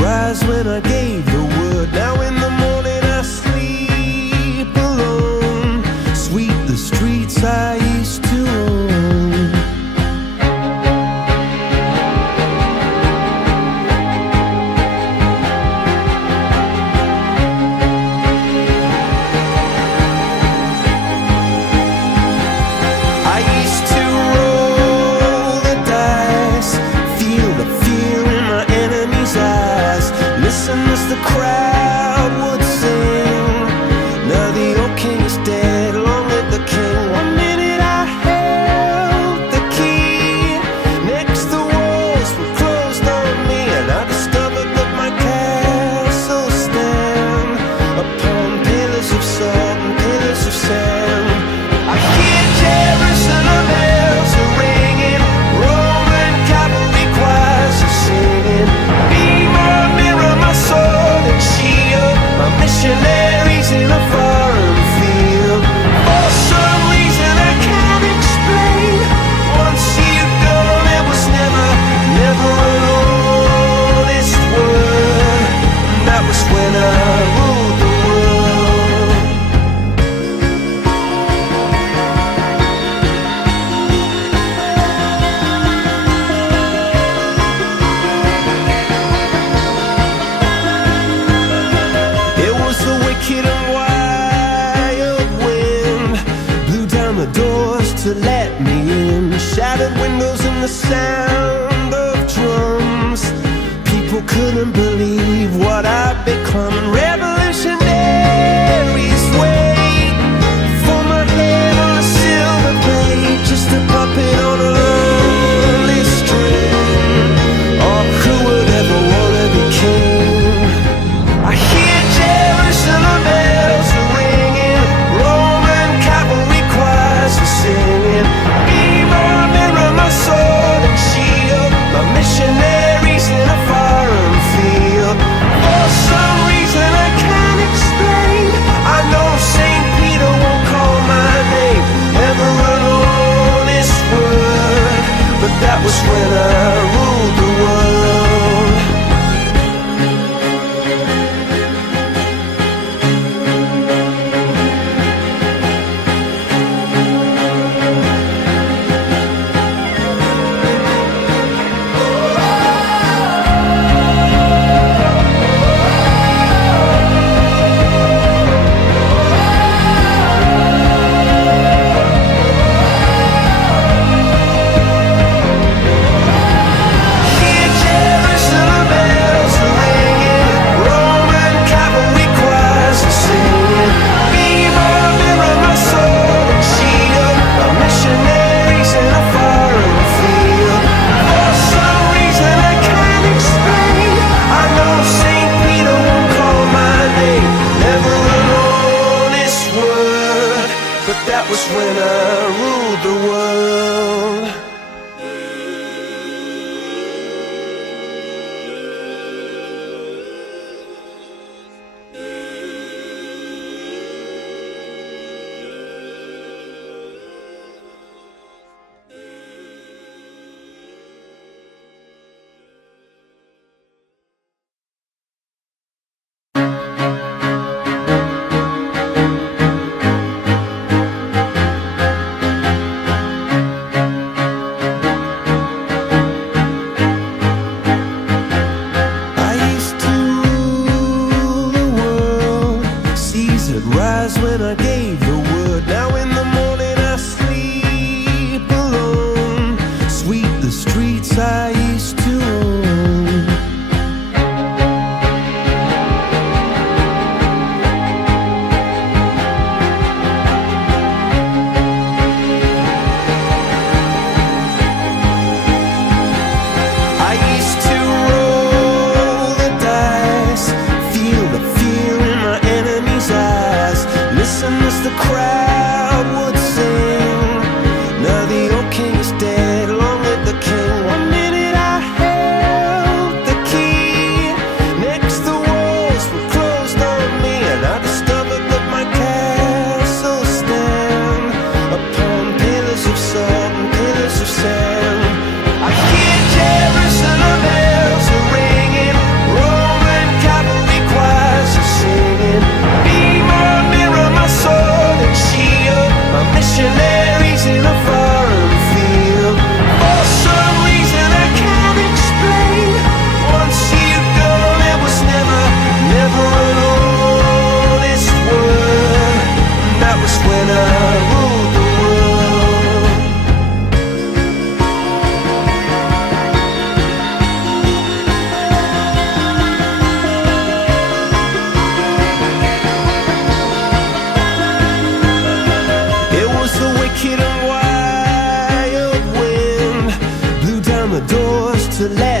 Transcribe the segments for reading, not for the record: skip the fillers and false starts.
rise when I gave the word. Now in the morning I sleep alone. Sweep the streets I used to own. I used to roll the dice, feel the fear in my enemy's eyes, listen as the crowd would sing. Now the old king is dead, long live the king. One minute I held the key, next the walls were closed on me, and I discovered that my castle stand upon pillars of salt and pillars of sand. I hear Jerusalem bells are ringing, Roman cavalry choirs are singing. Be my mirror, my sword and shield, my missionaries in a foreign field. For some reason I can't explain, once you've gone it was never, never an honest word. And that was when I ruled the world. It was the wicked and wild wind, blew down the doors to let me in, shattered windows and the sound of drums. People couldn't believe what I'd become, and revolutionaries wait for my head on a silver plate, just a puppet on a lonely string. Oh, who would ever wanna be king? I hear Jerusalem bells are ringing, Roman cavalry choirs are singing. Be my mirror, my sword and shield, my missionaries in a foreign field. For some reason I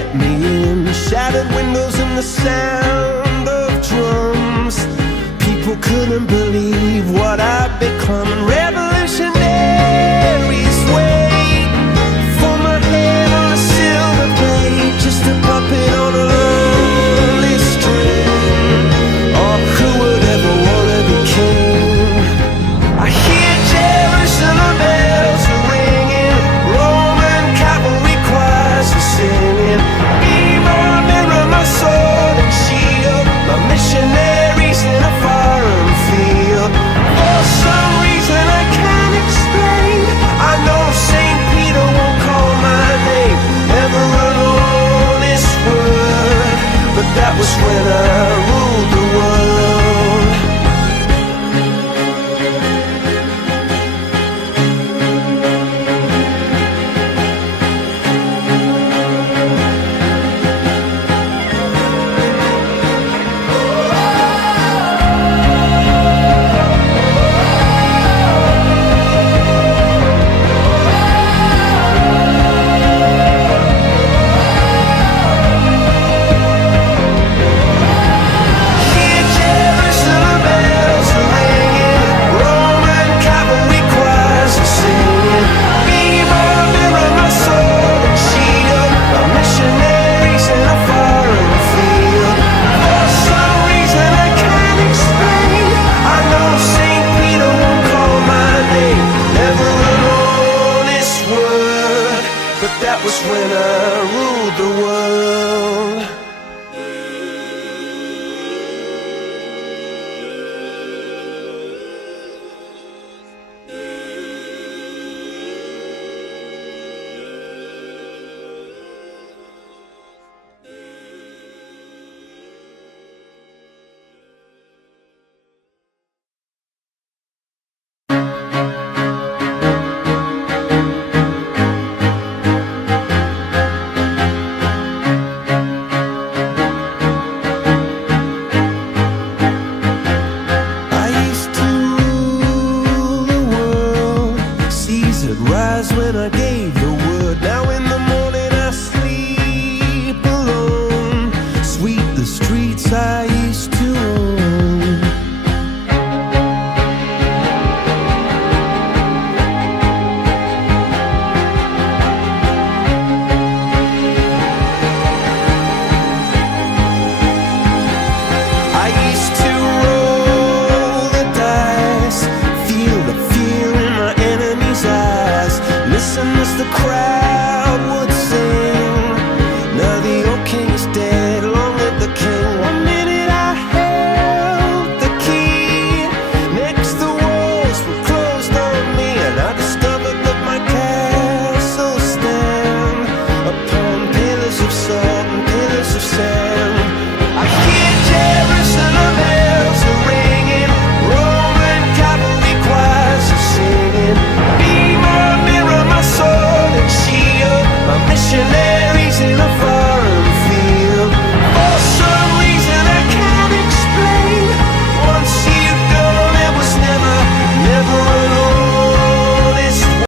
let me in. Shattered windows and the sound of drums. People couldn't believe what I'd become. And revolution